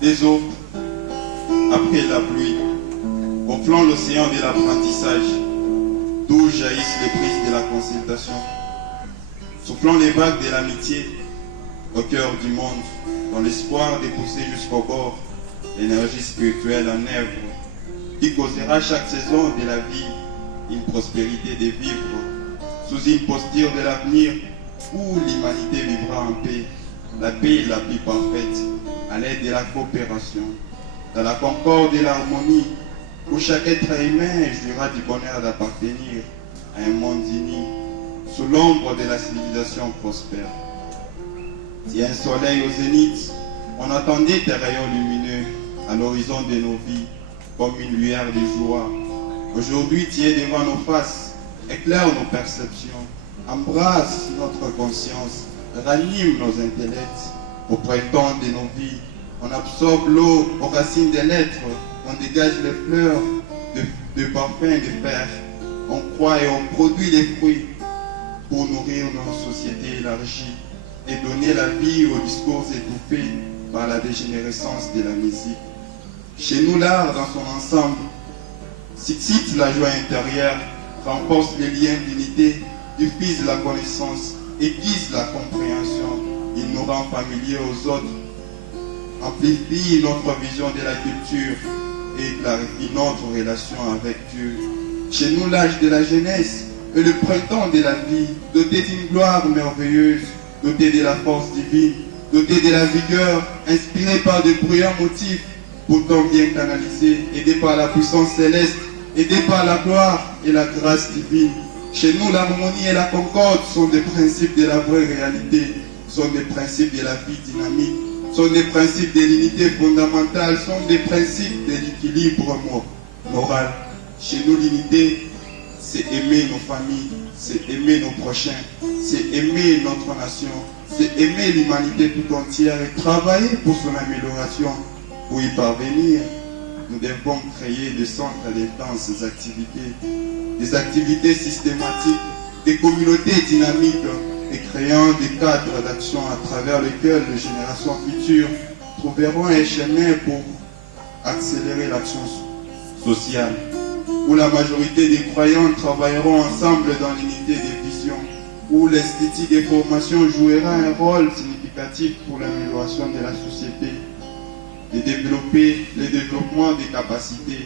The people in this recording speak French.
des eaux après la pluie, gonflant l'océan de l'apprentissage, d'où jaillissent les brises de la consultation, soufflant les vagues de l'amitié au cœur du monde, dans l'espoir de pousser jusqu'au bord l'énergie spirituelle en œuvre, qui causera chaque saison de la vie une prospérité de vivre, sous une posture de l'avenir où l'humanité vivra en paix, la paix la plus parfaite, à l'aide de la coopération, dans la concorde et l'harmonie, où chaque être humain jouira du bonheur d'appartenir à un monde uni, sous l'ombre de la civilisation prospère. Si un soleil au zénith, on attendait tes rayons lumineux à l'horizon de nos vies, comme une lueur de joie. Aujourd'hui, tu es devant nos faces, éclaire nos perceptions, embrasse notre conscience, ranime nos intellects. Au printemps de nos vies, on absorbe l'eau aux racines des lettres, on dégage les fleurs de parfum de fer, on croit et on produit les fruits pour nourrir nos sociétés élargies et donner la vie aux discours étouffés par la dégénérescence de la musique. Chez nous, l'art dans son ensemble suscite la joie intérieure, renforce les liens d'unité, diffuse la connaissance, aiguise la compréhension, il nous rend familiers aux autres, amplifie notre vision de la culture et clarifie notre relation avec Dieu. Chez nous, l'âge de la jeunesse est le printemps de la vie, doté d'une gloire merveilleuse, doté de la force divine, doté de la vigueur, inspiré par de bruyants motifs, pourtant bien canalisés, aidé par la puissance céleste, aidé par la gloire et la grâce divine. Chez nous, l'harmonie et la concorde sont des principes de la vraie réalité, sont des principes de la vie dynamique, sont des principes de l'unité fondamentale, sont des principes de l'équilibre moral. Chez nous, l'unité, c'est aimer nos familles, c'est aimer nos prochains, c'est aimer notre nation, c'est aimer l'humanité tout entière et travailler pour son amélioration. Pour y parvenir, nous devons créer des centres d'intenses activités, des activités systématiques, des communautés dynamiques et créant des cadres d'action à travers lesquels les générations futures trouveront un chemin pour accélérer l'action sociale, où la majorité des croyants travailleront ensemble dans l'unité des visions, où l'Institut des formations jouera un rôle significatif pour l'amélioration de la société, de développer le développement des capacités